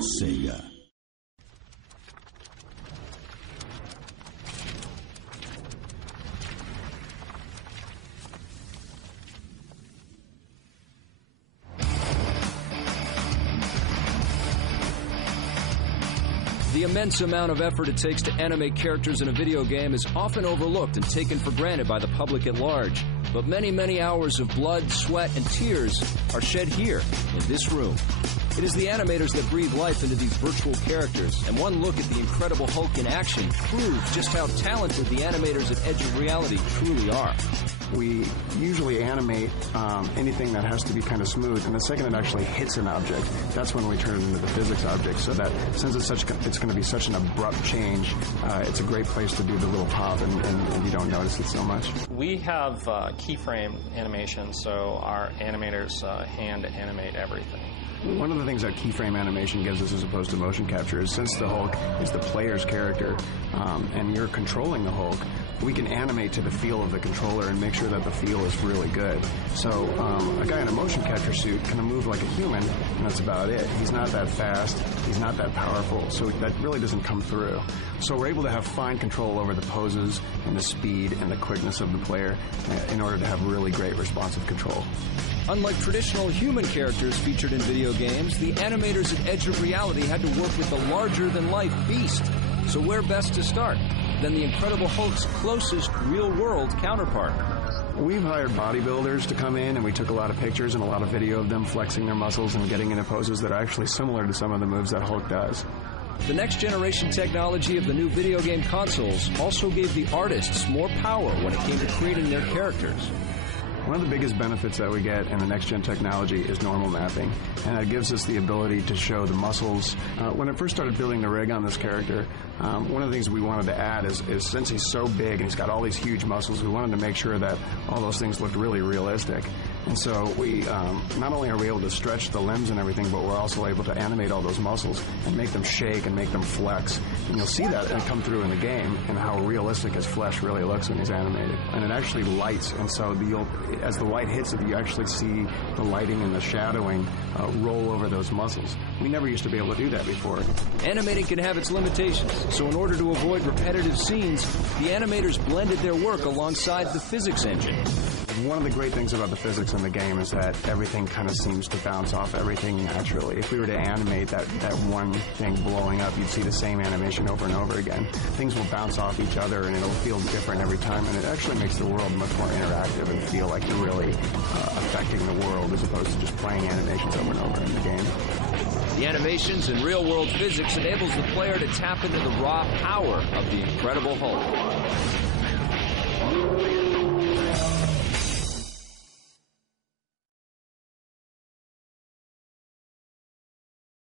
Sega. The immense amount of effort it takes to animate characters in a video game is often overlooked and taken for granted by the public at large. But many, many hours of blood, sweat, and tears are shed here, in this room. It is the animators that breathe life into these virtual characters, and one look at the Incredible Hulk in action proves just how talented the animators at Edge of Reality truly are. We usually animate anything that has to be kind of smooth, and the second it actually hits an object, that's when we turn it into the physics object, so that since it's going to be such an abrupt change, it's a great place to do the little pop, and you don't notice it so much. We have keyframe animation, so our animators hand animate everything. One of the things that keyframe animation gives us as opposed to motion capture is since the Hulk is the player's character and you're controlling the Hulk, we can animate to the feel of the controller and make sure that the feel is really good. So a guy in a motion capture suit can move like a human, and that's about it. He's not that fast, he's not that powerful, so that really doesn't come through. So we're able to have fine control over the poses and the speed and the quickness of the player in order to have really great responsive control. Unlike traditional human characters featured in video games, the animators at Edge of Reality had to work with a larger-than-life beast. So where best to start than the Incredible Hulk's closest real-world counterpart? We've hired bodybuilders to come in, and we took a lot of pictures and a lot of video of them flexing their muscles and getting into poses that are actually similar to some of the moves that Hulk does. The next-generation technology of the new video game consoles also gave the artists more power when it came to creating their characters. One of the biggest benefits that we get in the next-gen technology is normal mapping, and that gives us the ability to show the muscles. When I first started building the rig on this character, one of the things we wanted to add is since he's so big and he's got all these huge muscles, we wanted to make sure that all those things looked really realistic. And so we not only are we able to stretch the limbs and everything, but we're also able to animate all those muscles and make them shake and make them flex. And you'll see that come through in the game and how realistic his flesh really looks when he's animated. And it actually lights, and so as the light hits it, you actually see the lighting and the shadowing roll over those muscles. We never used to be able to do that before. Animating can have its limitations, so in order to avoid repetitive scenes, the animators blended their work alongside the physics engine. One of the great things about the physics in the game is that everything kind of seems to bounce off everything naturally. If we were to animate that one thing blowing up, you'd see the same animation over and over again. Things will bounce off each other, and it'll feel different every time, and it actually makes the world much more interactive and feel like you're really affecting the world as opposed to just playing animations over and over in the game. The animations and real-world physics enables the player to tap into the raw power of the Incredible Hulk.